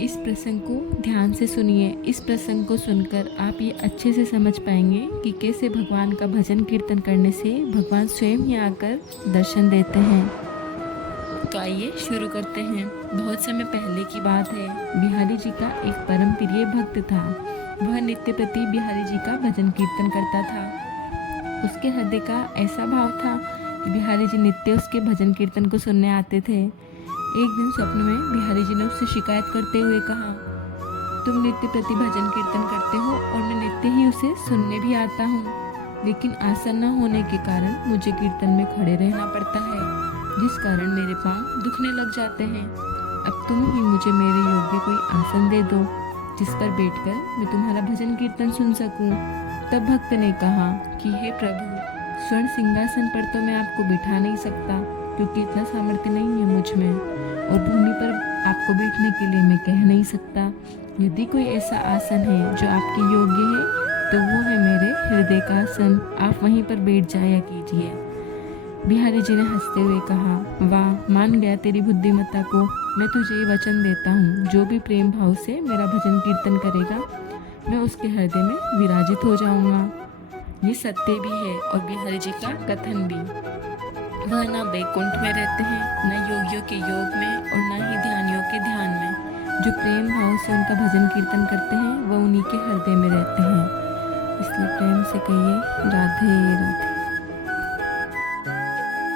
इस प्रसंग को ध्यान से सुनिए। इस प्रसंग को सुनकर आप ये अच्छे से समझ पाएंगे कि कैसे भगवान का भजन कीर्तन करने से भगवान स्वयं ही आकर दर्शन देते हैं। तो आइए शुरू करते हैं। बहुत समय पहले की बात है। बिहारी जी का एक परम प्रिय भक्त था। वह नित्य प्रति बिहारी जी का भजन कीर्तन करता था। उसके हृदय का ऐसा भाव था कि बिहारी जी नित्य उसके भजन कीर्तन को सुनने आते थे। एक दिन स्वप्न में बिहारी जी ने उससे शिकायत करते हुए कहा, तुम नित्य प्रति भजन कीर्तन करते हो और मैं नित्य ही उसे सुनने भी आता हूँ, लेकिन आसन न होने के कारण मुझे कीर्तन में खड़े रहना पड़ता है, जिस कारण मेरे पाँव दुखने लग जाते हैं। अब तुम ही मुझे मेरे योग्य कोई आसन दे दो, जिस पर बैठकर मैं तुम्हारा भजन कीर्तन सुन सकूं। तब भक्त ने कहा कि हे प्रभु, स्वर्ण सिंहासन पर तो मैं आपको बिठा नहीं सकता, क्योंकि इतना सामर्थ्य नहीं है मुझ में, और भूमि पर आपको बैठने के लिए मैं कह नहीं सकता। यदि कोई ऐसा आसन है जो आपके योग्य है तो वो है मेरे हृदय का आसन, आप वहीं पर बैठ जाया कीजिए। बिहारी जी ने हंसते हुए कहा, वाह, मान गया तेरी बुद्धिमत्ता को। मैं तुझे ये वचन देता हूँ, जो भी प्रेम भाव से मेरा भजन कीर्तन करेगा मैं उसके हृदय में विराजित हो जाऊंगा। ये सत्य भी है और बिहारी जी का कथन भी। वह न बैकुंठ में रहते हैं, न योगियों के योग में और न ही ध्यानियों के ध्यान में। जो प्रेम भाव से उनका भजन कीर्तन करते हैं वह उन्हीं के हृदय में रहते हैं। इसलिए प्रेम से कहिए, राधे राधे।